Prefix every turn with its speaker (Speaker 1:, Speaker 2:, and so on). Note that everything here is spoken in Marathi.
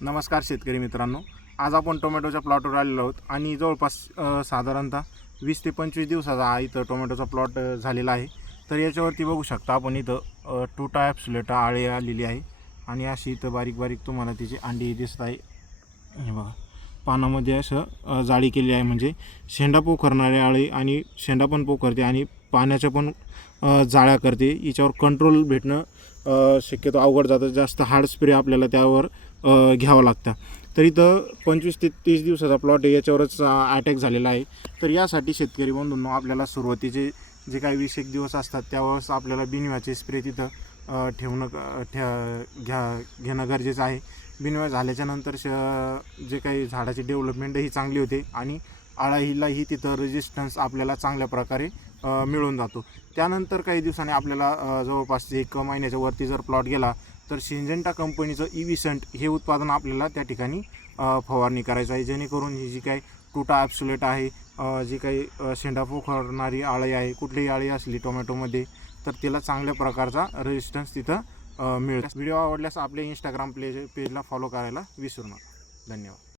Speaker 1: नमस्कार शेतकरी मित्रांनो. आज आपण टोमॅटोच्या प्लॉटवर आलेलो आहोत आणि जवळपास साधारणतः वीस ते पंचवीस दिवसाचा हा इथं टोमॅटोचा प्लॉट झालेला आहे. तर याच्यावरती बघू शकता आपण इथं टोटा टुटा ॲप्सुलेटा आळी आलेली आहे आणि अशी इथं बारीक बारीक तुम्हाला तिची अंडी दिसत आहे. हे बघा पानामध्ये असं जाळी केली आहे म्हणजे शेंडा पोखरणारे आळी आणि शेंडा पण पोखरते आणि पाण्याच्या पण जाळ्या करते. याच्यावर कंट्रोल भेटणं शक्यतो अवघड जातं. जास्त हार्ड स्प्रे आपल्याला त्यावर घ्यावं लागतं. तर इथं पंचवीस ते तीस दिवसाचा प्लॉट आहे याच्यावरच अटॅक झालेला आहे. तर यासाठी शेतकरी बंधूंनो आपल्याला सुरुवातीचे जे काही वीस एक दिवस असतात त्यावेळेस आपल्याला बिनव्याचे स्प्रे तिथं ठेवणं ठे घ्या घेणं गरजेचं आहे. बिनव्या झाल्याच्यानंतर श जे काही झाडाची डेव्हलपमेंट ही चांगली होते आणि आळाहीलाही तिथं रेजिस्टन्स आपल्याला चांगल्या प्रकारे मिळून जातो. त्यानंतर काही दिवसांनी आपल्याला जवळपास एक महिन्याच्या वरती जर प्लॉट गेला तर सिंजेंटा कंपनीचं इव्हिसंट हे उत्पादन आपल्याला त्या ठिकाणी फवारणी करायचं आहे. जेणेकरून ही जी काही टुटा ॲप्सुलेट आहे जी काही शेंडा पोखरणारी आळी आहे कुठलीही आळी असली टोमॅटोमध्ये तर तिला चांगल्या प्रकारचा रेजिस्टन्स तिथं मिळेल व्हिडिओ आवडल्यास आपल्या इंस्टाग्राम पेज पेजला फॉलो करायला विसरू नका. धन्यवाद.